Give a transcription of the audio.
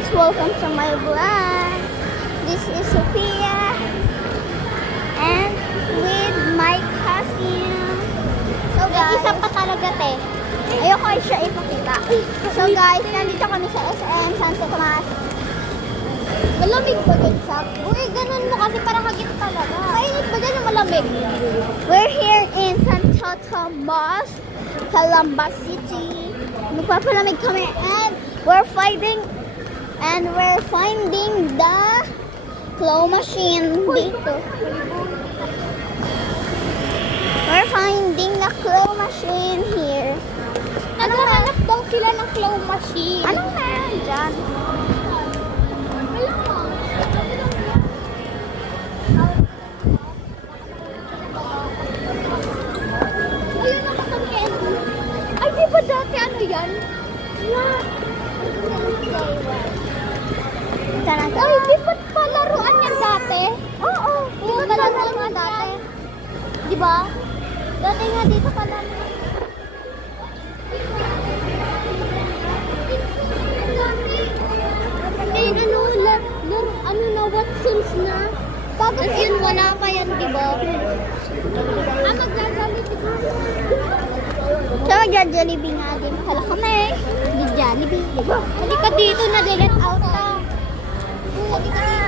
guys, welcome to my vlog. This is Sophia and with my cousin. So guys, isa pa talaga te. Ayoko siya ipakita. So guys, nandito kami sa SM Santo Tomas. Malamig ba dyan siya? Uy, ganun mo kasi parang hagit talaga. Mainit ba dyan yung malamig? We're here in Santo Tomas, Calamba City. Magpapalamig kami and we're finding the claw machine dito. We're finding the claw machine here. Naghahanap daw sila ng claw machine. Anong meron dyan? Wala naman kang candy. Ay, di ba dati ano yan? Talaga. Ay, di ba palaruan yan dati? Oo. Di ba palaruan yan dati? Di ba? Dati nga dito palaruan. Eh, ano na, Watsons na? Tapos yun, wala pa yan, di ba? Magdadali siguro. So, magja-Jollibee nga din. Hala kami. Jollibee. Halika dito na, delete out na. Halika dito.